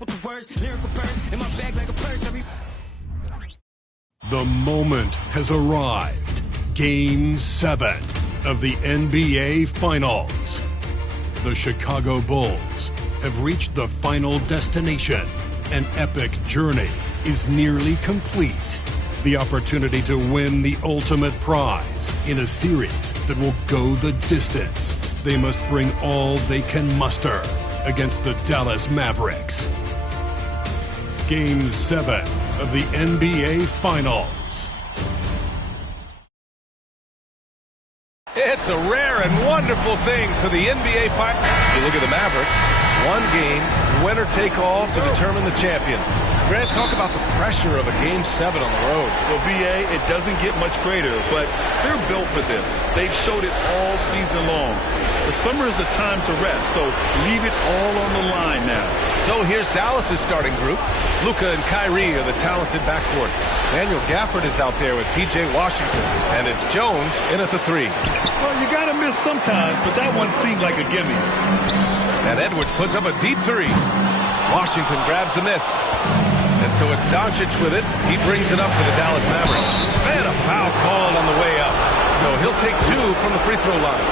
with the words, lyrical bird in my bag like a purse. The moment has arrived. Game 7 of the NBA Finals. The Chicago Bulls have reached the final destination. An epic journey is nearly complete. The opportunity to win the ultimate prize in a series that will go the distance. They must bring all they can muster against the Dallas Mavericks. Game 7 of the NBA Finals. It's a rare and wonderful thing for the NBA Finals. You look at the Mavericks, one game, winner take all to determine the champion. Grant, talk about the pressure of a Game 7 on the road. Well, B.A., it doesn't get much greater, but they're built for this. They've showed it all season long. The summer is the time to rest, so leave it all on the line now. So here's Dallas' starting group. Luka and Kyrie are the talented backcourt. Daniel Gafford is out there with P.J. Washington, and it's Jones in at the 3. Well, you got to miss sometimes, but that one seemed like a gimme. And Edwards puts up a deep 3. Washington grabs the miss. And so it's Doncic with it. He brings it up for the Dallas Mavericks. And a foul called on the way up. So he'll take 2 from the free throw line.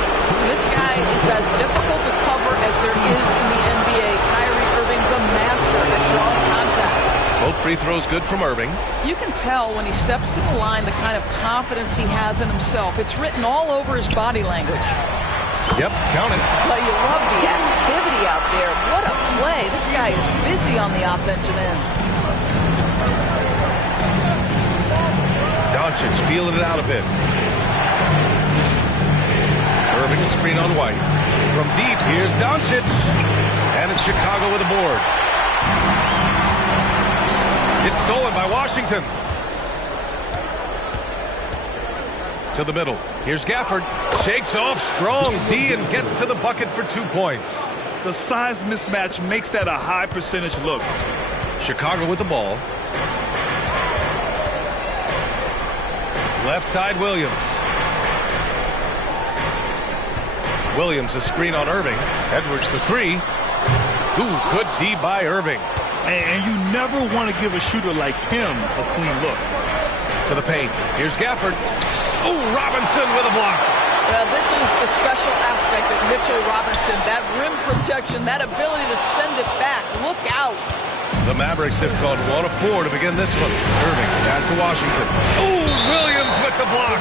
This guy is as difficult to cover as there is in the NBA. Kyrie Irving, the master at drawing contact. Both free throws good from Irving. You can tell when he steps to the line the kind of confidence he has in himself. It's written all over his body language. Yep, count it. But you love the activity out there. What a play. This guy is busy on the offensive end. Doncic feeling it out a bit. Irving screen on White. From deep, here's Doncic. And it's Chicago with a board. It's stolen by Washington. To the middle. Here's Gafford. Shakes off strong D and gets to the bucket for 2 points. The size mismatch makes that a high percentage look. Chicago with the ball. Left side, Williams. Williams a screen on Irving. Edwards the 3. Ooh, good D by Irving. And you never want to give a shooter like him a clean look. To the paint. Here's Gafford. Ooh, Robinson with a block. Well, this is the special aspect of Mitchell Robinson. That rim protection, that ability to send it back. Look out. The Mavericks have gone 1 of 4 to begin this one. Irving pass to Washington. Ooh, Williams with the block.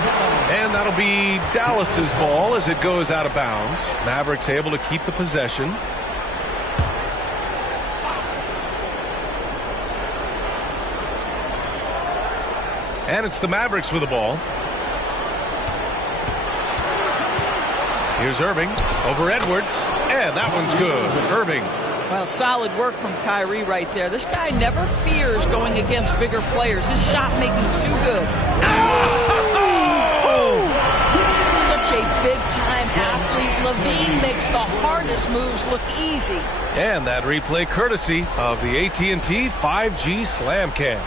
And that'll be Dallas's ball as it goes out of bounds. Mavericks able to keep the possession. And it's the Mavericks with the ball. Here's Irving over Edwards. And that one's good. Irving. Well, solid work from Kyrie right there. This guy never fears going against bigger players. His shot making too good. Oh! Such a big-time athlete. LaVine makes the hardest moves look easy. And that replay courtesy of the AT&T 5G Slam Cam.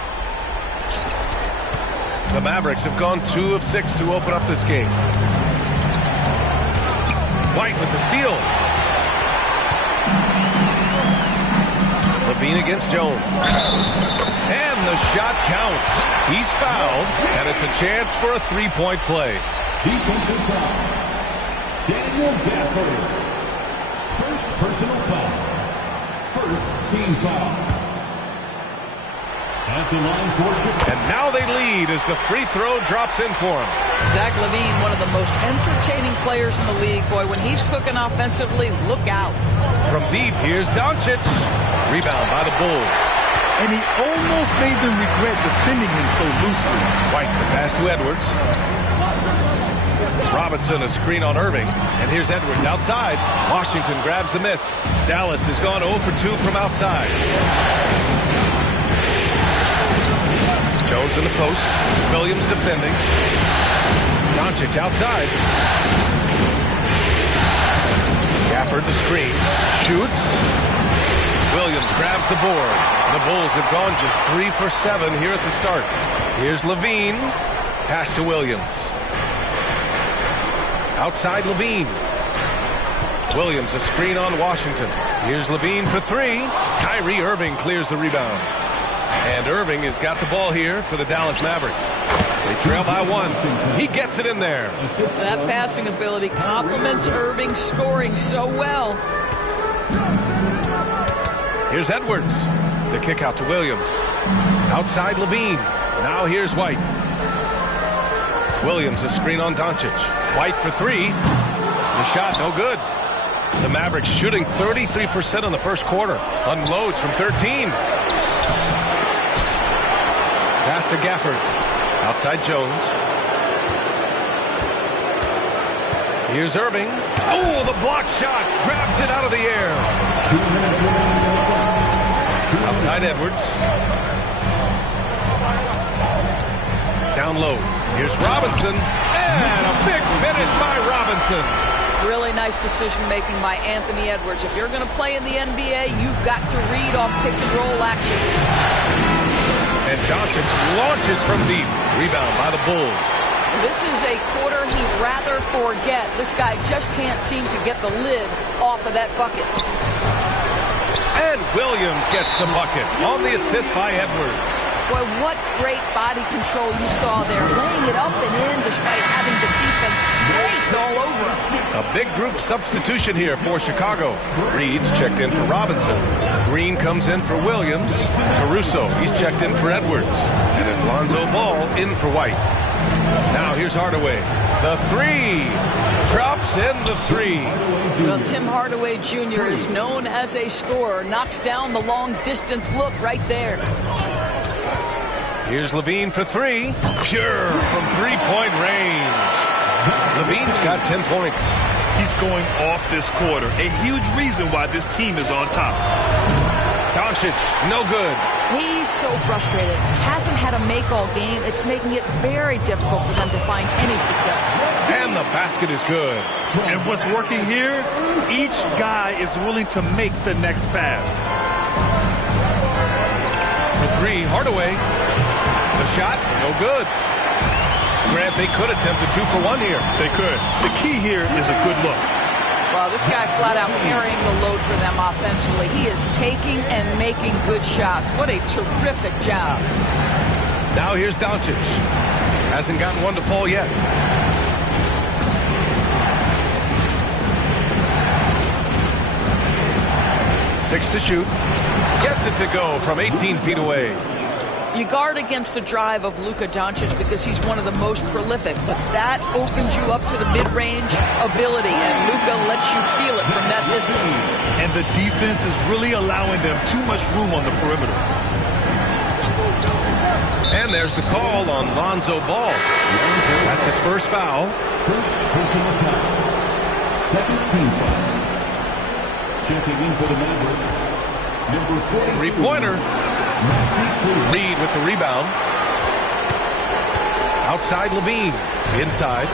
The Mavericks have gone 2 of 6 to open up this game. White with the steal. LaVine against Jones. And the shot counts. He's fouled, and it's a chance for a 3-point play. Defensive foul. Daniel Gafford. First personal foul. First team foul. At the line for Chicago. And now they lead as the free throw drops in for him. Zach LaVine, one of the most entertaining players in the league. Boy, when he's cooking offensively, look out. From deep, here's Doncic. Rebound by the Bulls. And he almost made them regret defending him so loosely. White, the pass to Edwards. Robinson, a screen on Irving. And here's Edwards outside. Washington grabs the miss. Dallas has gone 0 for 2 from outside. Jones in the post. Williams defending. Doncic outside. Gafford the screen. Shoots. Williams grabs the board. The Bulls have gone just 3 for 7 here at the start. Here's LaVine. Pass to Williams. Outside LaVine. Williams, a screen on Washington. Here's Levine for three. Kyrie Irving clears the rebound. And Irving has got the ball here for the Dallas Mavericks. They trail by one. He gets it in there. That passing ability complements Irving's scoring so well. Here's Edwards. The kick out to Williams. Outside Levine. Now here's White. Williams, a screen on Doncic. White for three. The shot, no good. The Mavericks shooting 33% in the first quarter. Unloads from 13. Pass to Gafford. Outside Jones. Here's Irving. Oh, the block shot. Grabs it out of the air. Outside Edwards. Down low. Here's Robinson. And a big finish by Robinson. Really nice decision-making by Anthony Edwards. If you're going to play in the NBA, you've got to read off pick-and-roll action. And Doncic launches from deep. Rebound by the Bulls. This is a quarter he'd rather forget. This guy just can't seem to get the lid off of that bucket. And Williams gets the bucket on the assist by Edwards. Boy, what great body control you saw there, laying it up and in despite having the defense draped all over him. A big group substitution here for Chicago. Reed's checked in for Robinson. Green comes in for Williams. Caruso, he's checked in for Edwards. And it's Lonzo Ball in for White. Now here's Hardaway. The three. Drops in the three. Well, Tim Hardaway Jr. is known as a scorer. Knocks down the long-distance look right there. Here's Levine for three. Pure from three-point range. Levine's got 10 points. He's going off this quarter. A huge reason why this team is on top. Doncic, no good. He's so frustrated. Hasn't had a make-all game. It's making it very difficult for them to find any success. And the basket is good. And what's working here? Each guy is willing to make the next pass. For three, Hardaway. The shot, no good. Grant, they could attempt a 2-for-1 here. They could. The key here is a good look. Well, this guy flat out carrying the load for them offensively. He is taking and making good shots. What a terrific job. Now here's Doncic. Hasn't gotten one to fall yet. Six to shoot. Gets it to go from 18 feet away. You guard against the drive of Luka Doncic because he's one of the most prolific, but that opens you up to the mid-range ability, and Luka lets you feel it from that distance. And the defense is really allowing them too much room on the perimeter. And there's the call on Lonzo Ball. That's his first foul. First personal foul. Second team foul. Checking in for the Mavericks. Number 40. Three-pointer. Reed with the rebound. Outside Levine. Inside.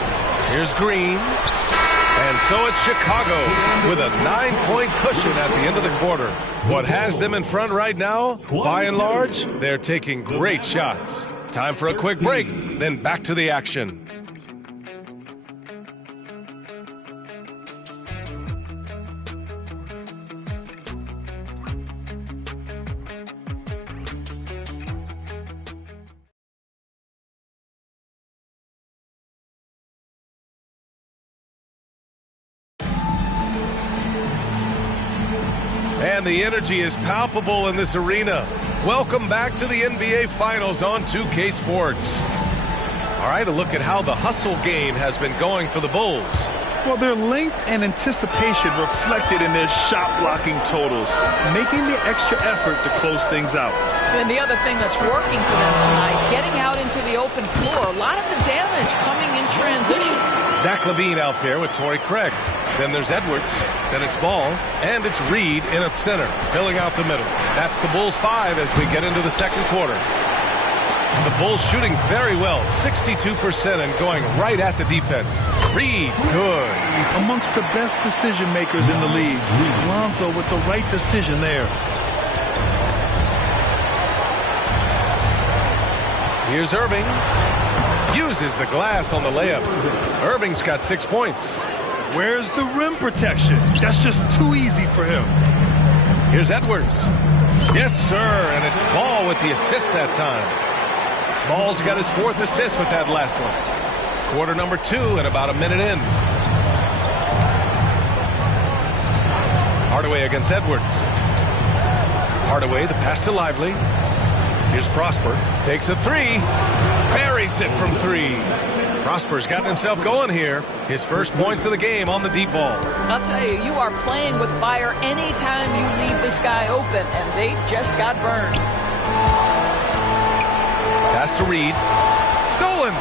Here's Green. And so it's Chicago with a 9-point cushion at the end of the quarter. What has them in front right now, by and large, they're taking great shots. Time for a quick break, then back to the action. And the energy is palpable in this arena. Welcome back to the NBA Finals on 2K Sports. All right, a look at how the hustle game has been going for the Bulls. Well, their length and anticipation reflected in their shot blocking totals, making the extra effort to close things out. And the other thing that's working for them tonight, getting out into the open floor, a lot of the damage coming in transition. Zach LaVine out there with Torrey Craig. Then there's Edwards. Then it's Ball. And it's Reed in at center, filling out the middle. That's the Bulls 5 as we get into the second quarter. The Bulls shooting very well, 62% and going right at the defense. Reed, good. Amongst the best decision makers in the league. Lonzo with the right decision there. Here's Irving. Uses the glass on the layup. Irving's got 6 points. Where's the rim protection? That's just too easy for him. Here's Edwards. Yes, sir, and it's Ball with the assist that time. Ball's got his 4th assist with that last one. Quarter number 2 and about a minute in. Hardaway against Edwards. Hardaway, the pass to Lively. Here's Prosper. Takes a 3. Buries it from 3. Prosper's gotten himself going here. His first points of the game on the deep ball. I'll tell you, you are playing with fire anytime you leave this guy open, and they just got burned. Pass to Reed. Stolen.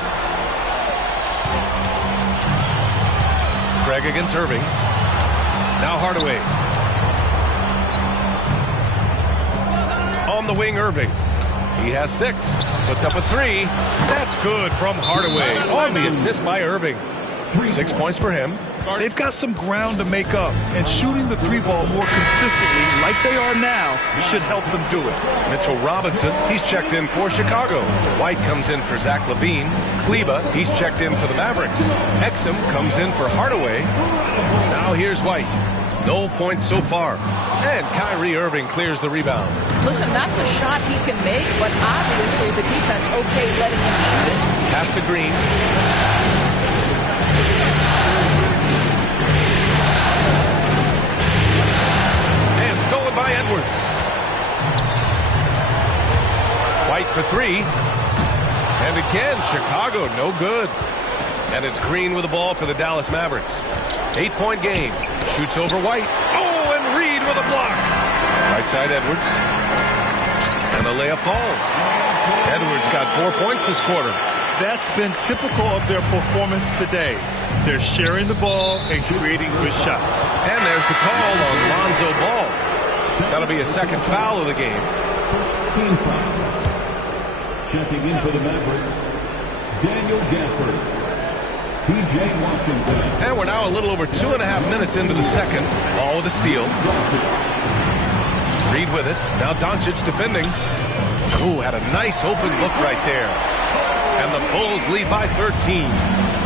Craig against Irving. Now Hardaway. On the wing, Irving. He has 6. Puts up a 3. That's good from Hardaway. On the assist by Irving. 6 points for him. They've got some ground to make up, and shooting the 3-ball more consistently like they are now should help them do it. Mitchell Robinson, he's checked in for Chicago. White comes in for Zach LaVine. Kleba, he's checked in for the Mavericks. Exum comes in for Hardaway. Now here's White. No points so far. And Kyrie Irving clears the rebound. Listen, that's a shot he can make, but obviously the defense okay letting him shoot it. Pass to Green. And stolen by Edwards. White for 3. And again, Chicago, no good. And it's Green with the ball for the Dallas Mavericks. 8-point game. Shoots over White. Oh, and Reed with a block. Right side Edwards. And the layup falls. Edwards got 4 points this quarter. That's been typical of their performance today. They're sharing the ball and creating good shots. And there's the call on Lonzo Ball. That'll be a second foul of the game. First team foul. Checking in for the Mavericks, Daniel Gafford. P.J. Washington. And we're now a little over 2.5 minutes into the second. Ball with a steal. Reed with it. Now Doncic defending. Ooh, had a nice open look right there. And the Bulls lead by 13.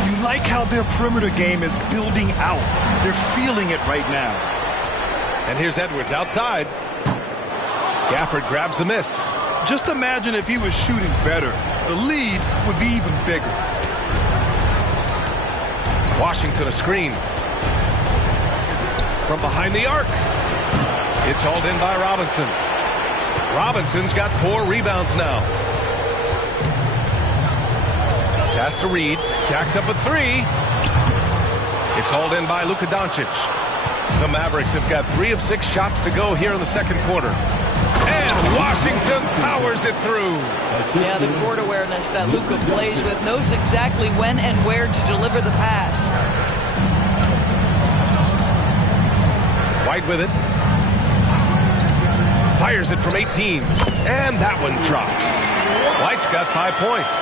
You like how their perimeter game is building out. They're feeling it right now. And here's Edwards outside. Gafford grabs the miss. Just imagine if he was shooting better. The lead would be even bigger. Washington a screen. From behind the arc. It's hauled in by Robinson. Robinson's got 4 rebounds now. Pass to Reed. Jacks up a 3. It's hauled in by Luka Doncic. The Mavericks have got 3 of 6 shots to go here in the second quarter. And Washington powers it through. Yeah, the court awareness that Luka plays with, knows exactly when and where to deliver the pass. White with it. Fires it from 18. And that one drops. White's got 5 points.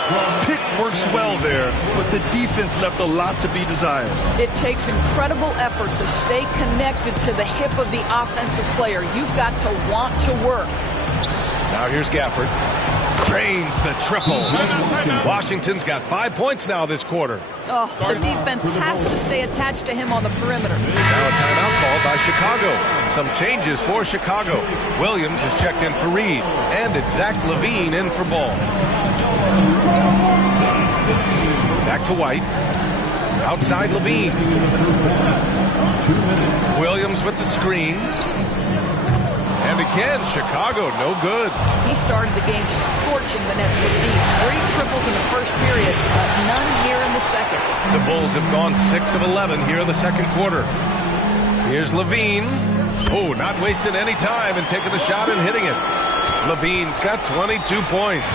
Pick works well there, but the defense left a lot to be desired. It takes incredible effort to stay connected to the hip of the offensive player. You've got to want to work. Now here's Gafford. Drains the triple. Washington's got 5 points now this quarter. Oh, the defense has to stay attached to him on the perimeter. Now a timeout called by Chicago. Some changes for Chicago. Williams is checked in for Reed. And it's Zach LaVine in for Ball. Back to White. Outside LaVine. Williams with the screen. And again, Chicago, no good. He started the game scorching the Nets from deep. 3 triples in the first period, but none here in the second. The Bulls have gone 6 of 11 here in the second quarter. Here's LaVine. Oh, not wasting any time and taking the shot and hitting it. LaVine's got 22 points.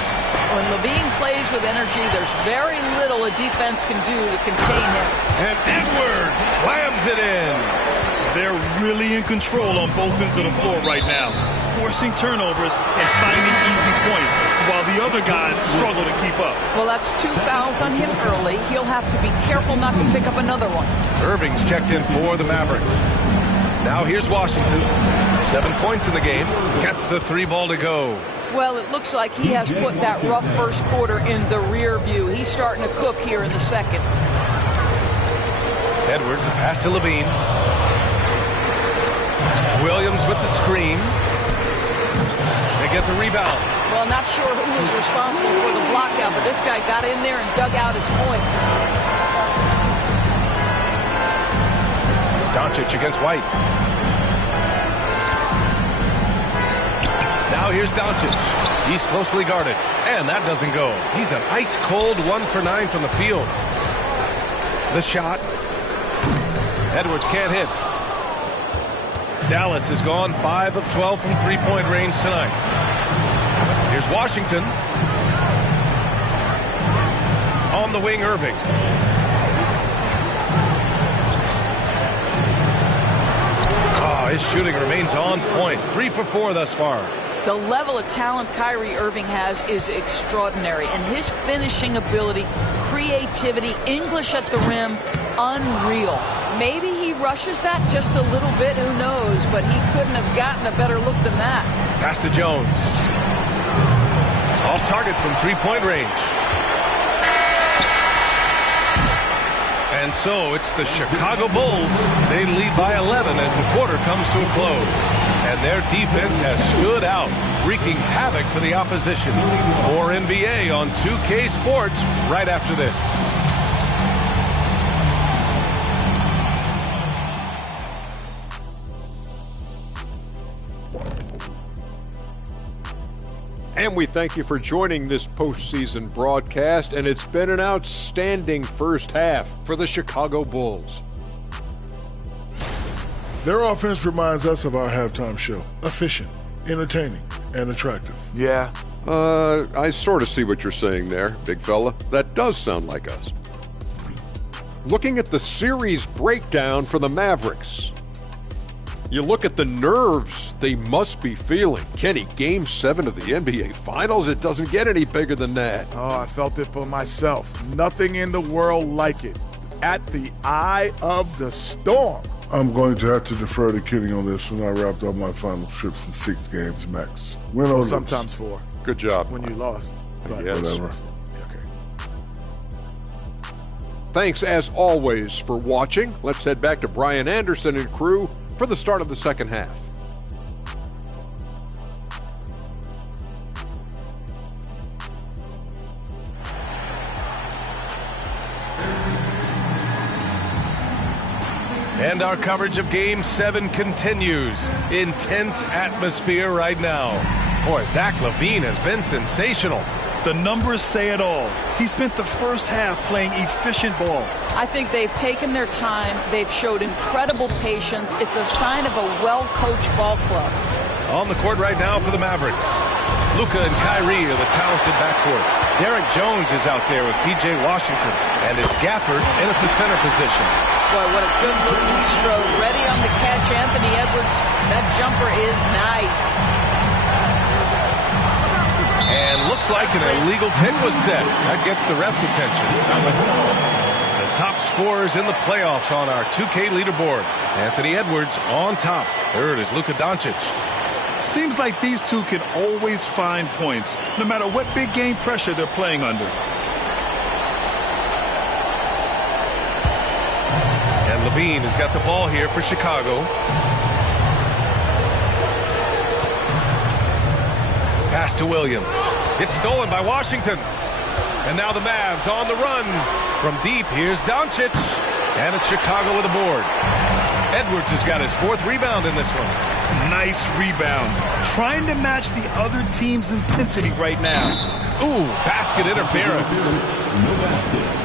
When LaVine plays with energy, there's very little a defense can do to contain him. And Edwards slams it in. They're really in control on both ends of the floor right now, forcing turnovers and finding easy points, while the other guys struggle to keep up. Well, that's 2 fouls on him early. He'll have to be careful not to pick up another one. Irving's checked in for the Mavericks. Now here's Washington. 7 points in the game. Gets the 3 ball to go. Well, it looks like he has put that rough first quarter in the rear view. He's starting to cook here in the second. Edwards, the pass to Levine. Williams with the screen. They get the rebound. Well, not sure who was responsible for the blockout, but this guy got in there and dug out his points. Doncic against White. Now here's Doncic. He's closely guarded, and that doesn't go. He's an ice-cold 1 for 9 from the field. The shot. Edwards can't hit. Dallas has gone 5 of 12 from three-point range tonight. Here's Washington. On the wing, Irving. Oh, his shooting remains on point. 3 for 4 thus far. The level of talent Kyrie Irving has is extraordinary, and his finishing ability, creativity, English at the rim, unreal. Maybe he rushes that just a little bit, who knows, but he couldn't have gotten a better look than that. Pass to Jones. Off target from three-point range. And so it's the Chicago Bulls. They lead by 11 as the quarter comes to a close. And their defense has stood out, wreaking havoc for the opposition. More NBA on 2K Sports right after this. And we thank you for joining this postseason broadcast, and it's been an outstanding first half for the Chicago Bulls. Their offense reminds us of our halftime show. Efficient, entertaining, and attractive. Yeah. I sort of see what you're saying there, big fella. That does sound like us. Looking at the series breakdown for the Mavericks, you look at the nerves they must be feeling. Kenny, Game 7 of the NBA Finals, it doesn't get any bigger than that. Oh, I felt it for myself. Nothing in the world like it. At the eye of the storm. I'm going to have to defer to Kenny on this when I wrapped up my final trips in 6 games max. Win or lose. Sometimes 4. Good job. When you lost. But Yes. Whatever. Okay. Thanks, as always, for watching. Let's head back to Brian Anderson and crew for the start of the second half. And our coverage of Game 7 continues. Intense atmosphere right now. Boy, Zach LaVine has been sensational. The numbers say it all. He spent the first half playing efficient ball. I think they've taken their time. They've showed incredible patience. It's a sign of a well-coached ball club. On the court right now for the Mavericks. Luka and Kyrie are the talented backcourt. Derek Jones is out there with P.J. Washington. And it's Gafford in at the center position. Boy, what a good-looking stroke. Ready on the catch, Anthony Edwards. That jumper is nice. And looks like an illegal pick was set. That gets the ref's attention. The top scorers in the playoffs on our 2K leaderboard. Anthony Edwards on top. Third is Luka Doncic. Seems like these two can always find points, no matter what big game pressure they're playing under. And LaVine has got the ball here for Chicago. Pass to Williams. It's stolen by Washington. And now the Mavs on the run. From deep, here's Doncic. And it's Chicago with a board. Edwards has got his 4th rebound in this one. Nice rebound. Trying to match the other team's intensity right now. Ooh, basket interference. No basket.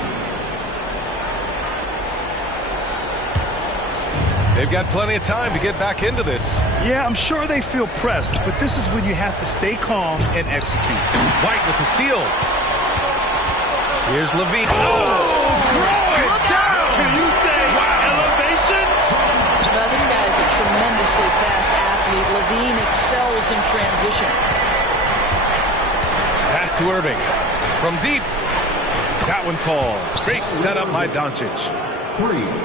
They've got plenty of time to get back into this. Yeah, I'm sure they feel pressed, but this is when you have to stay calm and execute. White with the steal. Here's LaVine. Oh, throw it down! Can you say elevation? Well, this guy is a tremendously fast athlete. LaVine excels in transition. Pass to Irving. From deep. That one falls. Great setup by Doncic.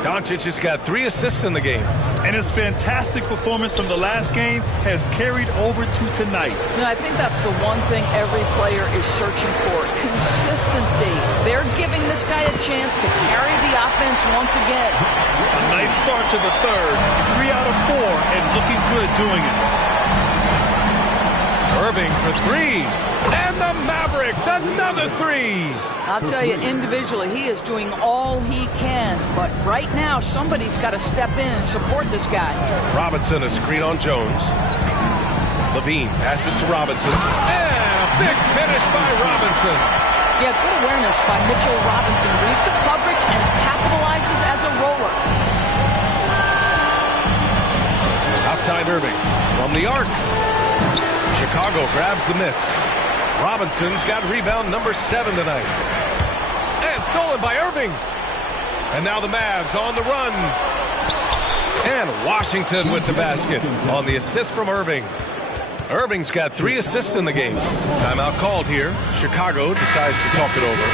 Doncic has got 3 assists in the game. And his fantastic performance from the last game has carried over to tonight. And I think that's the one thing every player is searching for, consistency. They're giving this guy a chance to carry the offense once again. A nice start to the third. 3 out of 4 and looking good doing it. Irving for 3. And the Mavericks, another 3. I'll tell you, individually, he is doing all he can. But right now, somebody's got to step in and support this guy. Robinson, a screen on Jones. Levine passes to Robinson. And a big finish by Robinson. Yeah, good awareness by Mitchell Robinson. Reads the coverage and capitalizes as a roller. Outside Irving from the arc. Chicago grabs the miss. Robinson's got rebound number 7 tonight. And stolen by Irving. And now the Mavs on the run. And Washington with the basket on the assist from Irving. Irving's got 3 assists in the game. Timeout called here. Chicago decides to talk it over.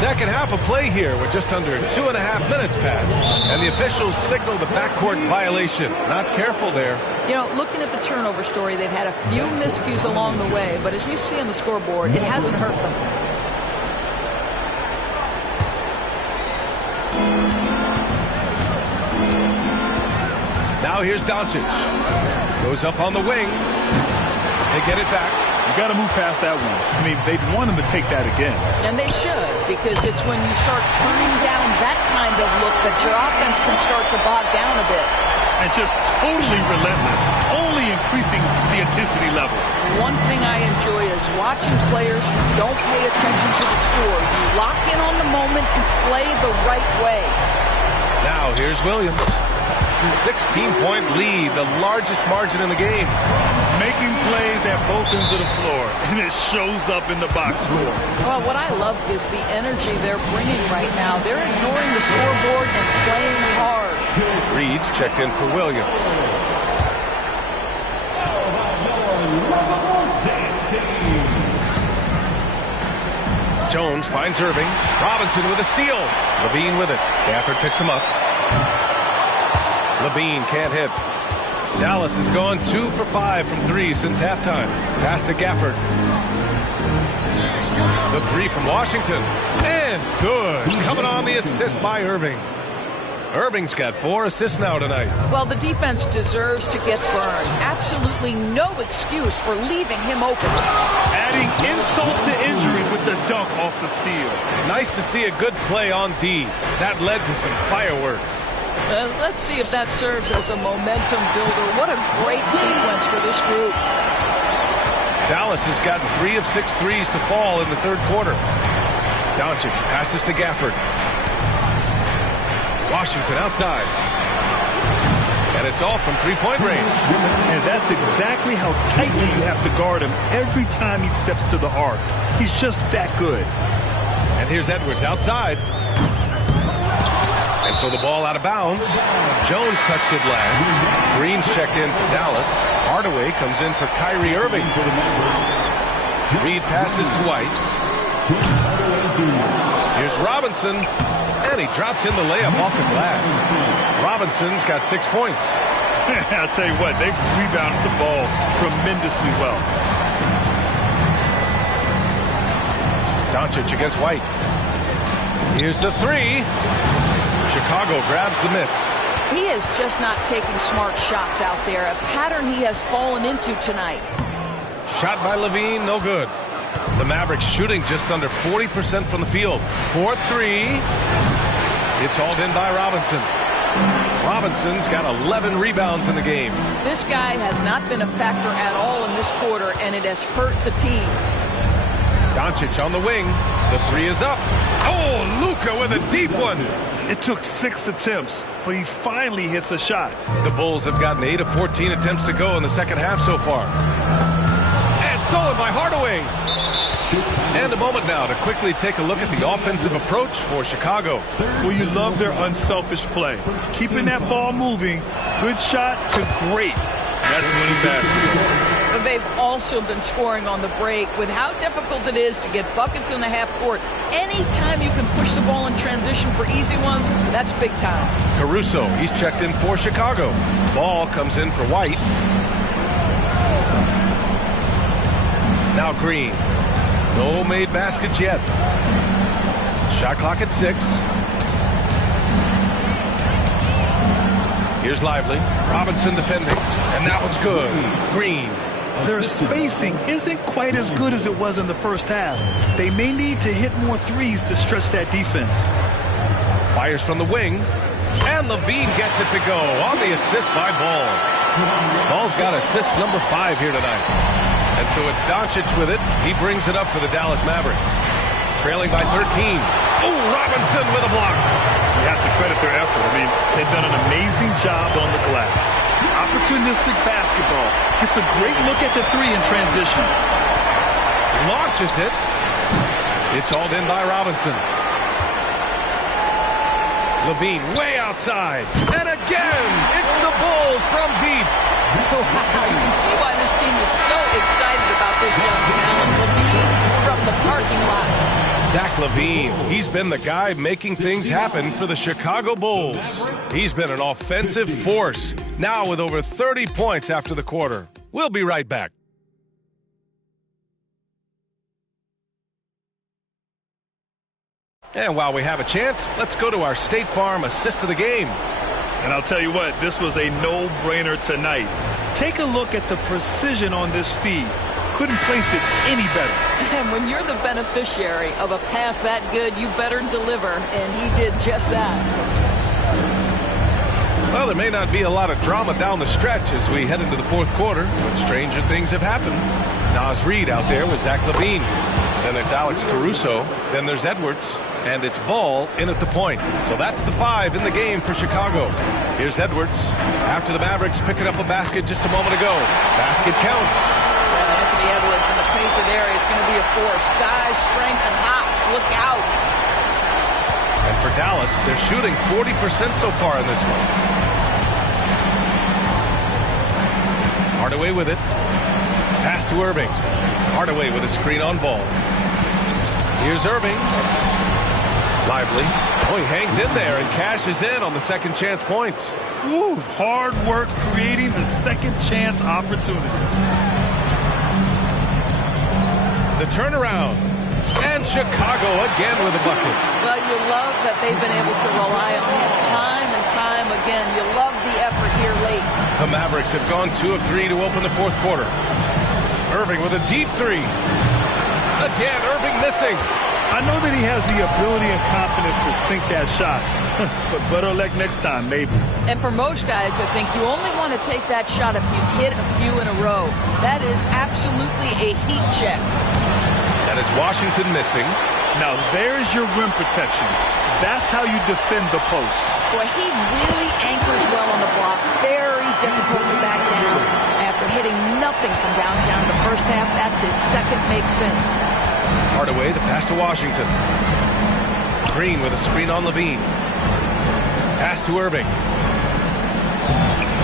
Second half of play here with just under 2.5 minutes passed. And the officials signal the backcourt violation. Not careful there. You know, looking at the turnover story, they've had a few miscues along the way, but as we see on the scoreboard, it hasn't hurt them. Now here's Doncic. Goes up on the wing. They get it back. You got to move past that one. I mean, they'd want him to take that again. And they should, because it's when you start turning down that kind of look that your offense can start to bog down a bit. And just totally relentless, only increasing the intensity level. One thing I enjoy is watching players who don't pay attention to the score. You lock in on the moment and play the right way. Now here's Williams. 16-point lead, the largest margin in the game. Making plays at both ends of the floor, and it shows up in the box score. Well, what I love is the energy they're bringing right now. They're ignoring the scoreboard and playing hard. Reed's checked in for Williams. Jones finds Irving. Robinson with a steal. Levine with it. Gafford picks him up. Levine can't hit. Dallas has gone 2 for 5 from 3 since halftime. Pass to Gafford. The 3 from Washington. And good. Coming on the assist by Irving. Irving's got 4 assists now tonight. Well, the defense deserves to get burned. Absolutely no excuse for leaving him open. Adding insult to injury with the dunk off the steal. Nice to see a good play on D. That led to some fireworks. Let's see if that serves as a momentum builder. What a great sequence for this group. Dallas has gotten 3 of 6 threes to fall in the third quarter. Doncic passes to Gafford. Washington outside. And it's off from 3-point range. And that's exactly how tightly you have to guard him every time he steps to the arc. He's just that good. And here's Edwards outside. And so the ball out of bounds. Jones touched it last. Green's checked in for Dallas. Hardaway comes in for Kyrie Irving. Reed passes to White. Here's Robinson. And he drops in the layup off the glass. Robinson's got 6 points. I'll tell you what, they've rebounded the ball tremendously well. Doncic against White. Here's the 3. Chicago grabs the miss. He is just not taking smart shots out there, a pattern he has fallen into tonight. Shot by Levine, no good. The Mavericks shooting just under 40% from the field. 4-3. It's hauled in by Robinson. Robinson's got 11 rebounds in the game. This guy has not been a factor at all in this quarter, and it has hurt the team. Doncic on the wing. The 3 is up. Oh, Luka with a deep one. It took 6 attempts, but he finally hits a shot. The Bulls have gotten 8 of 14 attempts to go in the second half so far. And stolen by Hardaway. And a moment now to quickly take a look at the offensive approach for Chicago. Well, you love their unselfish play. Keeping that ball moving, good shot to great. That's winning basketball. But they've also been scoring on the break. With how difficult it is to get buckets in the half court, anytime you can push the ball in transition for easy ones, that's big time. Caruso, he's checked in for Chicago. Ball comes in for White. Now Green. No made baskets yet. Shot clock at 6. Here's Lively. Robinson defending. And that one's good. Green. Their spacing isn't quite as good as it was in the first half. They may need to hit more threes to stretch that defense. Fires from the wing. And Levine gets it to go on the assist by Ball. Ball's got assist number 5 here tonight. And so it's Doncic with it. He brings it up for the Dallas Mavericks. Trailing by 13. Oh, Robinson with a block. You have to credit their effort. I mean, they've done an amazing job on the glass. Opportunistic basketball. Gets a great look at the 3 in transition. Launches it. It's hauled in by Robinson. Levine way outside. And again, it's the Bulls from deep. Wow, you can see why this team is so excited about this young talent. Levine from the parking lot. Zach LaVine, he's been the guy making things happen for the Chicago Bulls. He's been an offensive force, now with over 30 points after the quarter. We'll be right back. And while we have a chance, let's go to our State Farm assist of the game. And I'll tell you what, this was a no-brainer tonight. Take a look at the precision on this feed. Couldn't place it any better. And when you're the beneficiary of a pass that good, you better deliver, and he did just that. Well, there may not be a lot of drama down the stretch as we head into the fourth quarter, but stranger things have happened. Nas Reed out there with Zach LaVine. Then it's Alex Caruso. Then there's Edwards. And it's Ball in at the point. So that's the 5 in the game for Chicago. Here's Edwards. After the Mavericks picking up a basket just a moment ago. Basket counts. Anthony Edwards in the painted area is going to be a force. Size, strength, and hops. Look out. And for Dallas, they're shooting 40% so far in this one. Hardaway with it. Pass to Irving. Hardaway with a screen on Ball. Here's Irving. Lively. Oh, he hangs in there and cashes in on the second chance points. Woo, hard work creating the second chance opportunity. The turnaround. And Chicago again with a bucket. Well, you love that they've been able to rely on him time and time again. You love the effort here late. The Mavericks have gone 2 of 3 to open the fourth quarter. Irving with a deep 3. Again, Irving missing. I know that he has the ability and confidence to sink that shot, but better luck next time, maybe. And for most guys, I think you only want to take that shot if you've hit a few in a row. That is absolutely a heat check. And it's Washington missing. Now there's your rim protection. That's how you defend the post. Boy, he really anchors well on the block. Very difficult to back down. After hitting nothing from downtown the first half, that's his second makes sense. Hardaway, the pass to Washington. Green with a screen on Levine. Pass to Irving.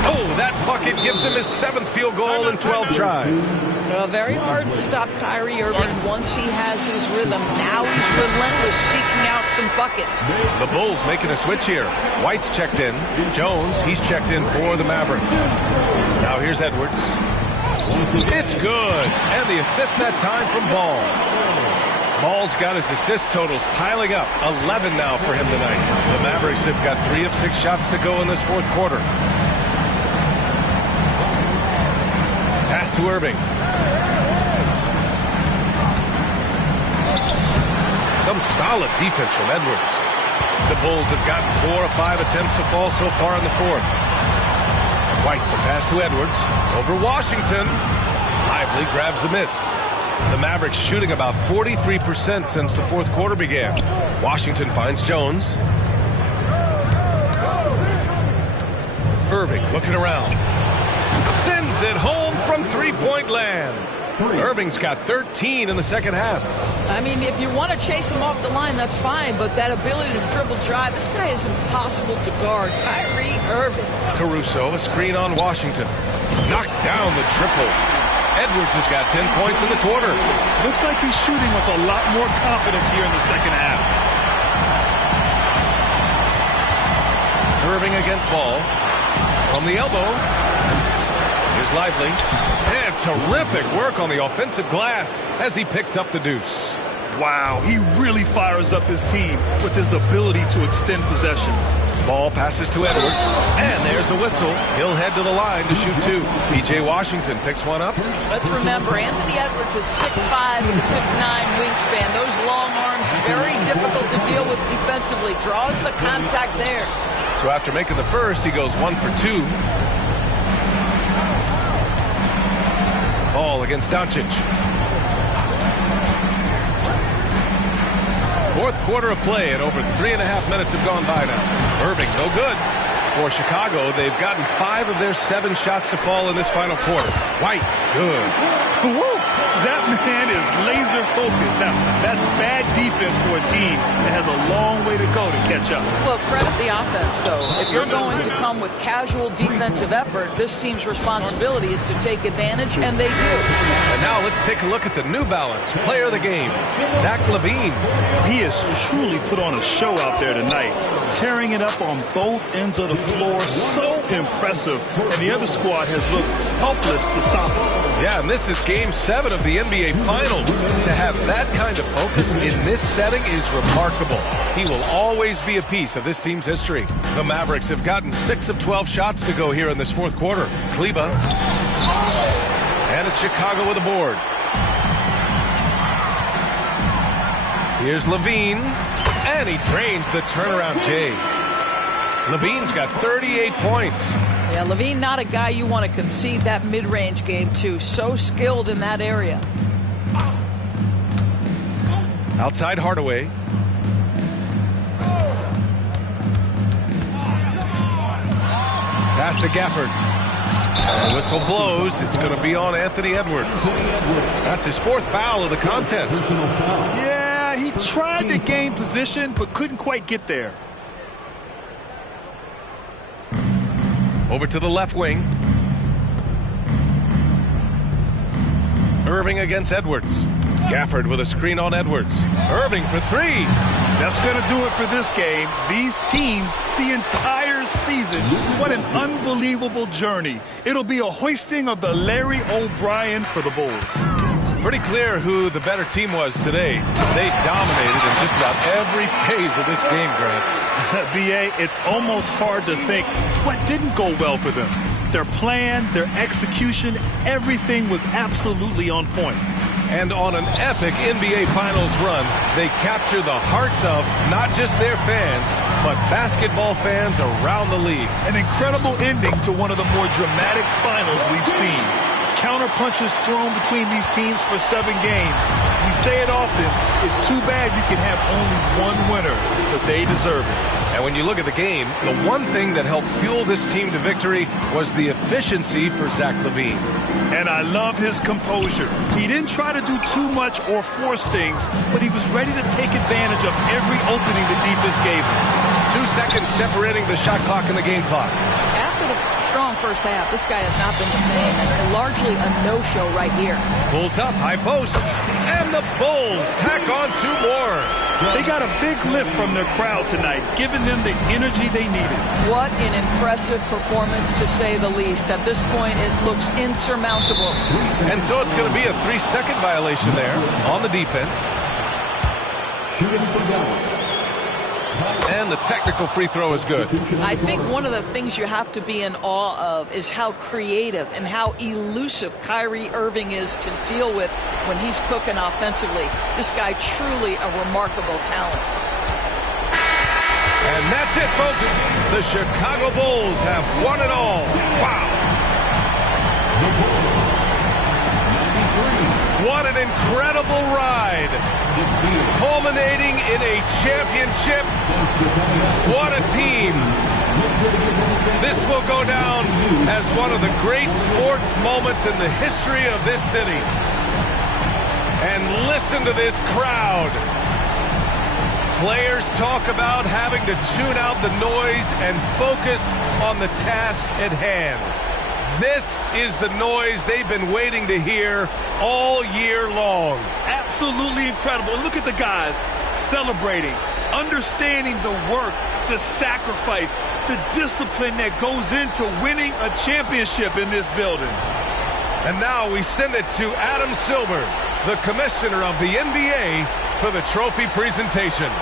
Oh, that bucket gives him his 7th field goal in 12 tries. Well, very hard to stop Kyrie Irving once he has his rhythm. Now he's relentless, seeking out some buckets. The Bulls making a switch here. White's checked in. Jones, he's checked in for the Mavericks. Now here's Edwards. It's good. And the assist that time from Ball. Ball's got his assist totals piling up. 11 now for him tonight. The Mavericks have got 3 of 6 shots to go in this fourth quarter. Pass to Irving. Some solid defense from Edwards. The Bulls have gotten 4 of 5 attempts to fall so far in the fourth. White, the pass to Edwards. Over Washington. Lively grabs the miss. The Mavericks shooting about 43% since the fourth quarter began. Washington finds Jones. Irving looking around. Sends it home from three-point land. Irving's got 13 in the second half. I mean, if you want to chase him off the line, that's fine, but that ability to dribble drive, this guy is impossible to guard. Kyrie Irving. Caruso, a screen on Washington. Knocks down the triple. Edwards has got 10 points in the quarter. Looks like he's shooting with a lot more confidence here in the second half. Irving against Ball. From the elbow. Here's Lively. And terrific work on the offensive glass as he picks up the deuce. Wow, he really fires up his team with his ability to extend possessions. Ball passes to Edwards, and there's a whistle. He'll head to the line to shoot two. P.J. Washington picks one up. Let's remember, Anthony Edwards is 6'5" with a 6'9" wingspan. Those long arms, very difficult to deal with defensively. Draws the contact there. So after making the first, he goes 1 for 2. Ball against Doncic. Fourth quarter of play, and over 3.5 minutes have gone by now. Irving, no good. For Chicago, they've gotten 5 of their 7 shots to fall in this final quarter. White, good. Woo! That man is laser focused. Now, that's bad defense for a team that has a long way to go to catch up. Well, credit the offense, though. If you're going to come with casual defensive effort, this team's responsibility is to take advantage, and they do. And now let's take a look at the New Balance player of the game, Zach LaVine. He has truly put on a show out there tonight, tearing it up on both ends of the floor. So impressive. And the other squad has looked helpless to stop him. Yeah, and this is Game 7 of the NBA Finals. To have that kind of focus in this setting is remarkable. He will always be a piece of this team's history. The Mavericks have gotten 6 of 12 shots to go here in this fourth quarter. Kleba. And it's Chicago with a board. Here's LaVine. And he drains the turnaround J. LaVine's got 38 points. Yeah, LaVine not a guy you want to concede that mid-range game to. So skilled in that area. Outside Hardaway. Pass to Gafford. The whistle blows. It's going to be on Anthony Edwards. That's his 4th foul of the contest. Yeah, he tried to gain position, but couldn't quite get there. Over to the left wing. Irving against Edwards. Gafford with a screen on Edwards. Irving for 3. That's going to do it for this game. These teams, the entire season, what an unbelievable journey. It'll be a hoisting of the Larry O'Brien for the Bulls. Pretty clear who the better team was today. They dominated in just about every phase of this game, Grant. B.A., it's almost hard to think what didn't go well for them. Their plan, their execution, everything was absolutely on point. And on an epic NBA Finals run, they capture the hearts of not just their fans, but basketball fans around the league. An incredible ending to one of the more dramatic finals we've seen. Counter punches thrown between these teams for 7 games. We say it often, it's too bad you can have only one winner, but they deserve it. And when you look at the game, the one thing that helped fuel this team to victory was the efficiency for Zach LaVine. And I love his composure. He didn't try to do too much or force things, but he was ready to take advantage of every opening the defense gave him. 2 seconds separating the shot clock and the game clock. After the strong first half, this guy has not been the same, and largely a no-show right here. Pulls up, high post, and the Bulls tack on 2 more. They got a big lift from their crowd tonight, giving them the energy they needed. What an impressive performance, to say the least. At this point, it looks insurmountable. And so it's going to be a 3-second violation there on the defense. Shooting for Dallas. And the technical free throw is good. I think one of the things you have to be in awe of is how creative and how elusive Kyrie Irving is to deal with when he's cooking offensively. This guy truly a remarkable talent. And that's it, folks. The Chicago Bulls have won it all. Wow. What an incredible ride. Culminating in a championship. What a team. This will go down as one of the great sports moments in the history of this city. And listen to this crowd. Players talk about having to tune out the noise and focus on the task at hand. This is the noise they've been waiting to hear all year long. Absolutely incredible. And look at the guys celebrating, understanding the work, the sacrifice, the discipline that goes into winning a championship in this building. And now we send it to Adam Silver, the commissioner of the NBA, for the trophy presentation.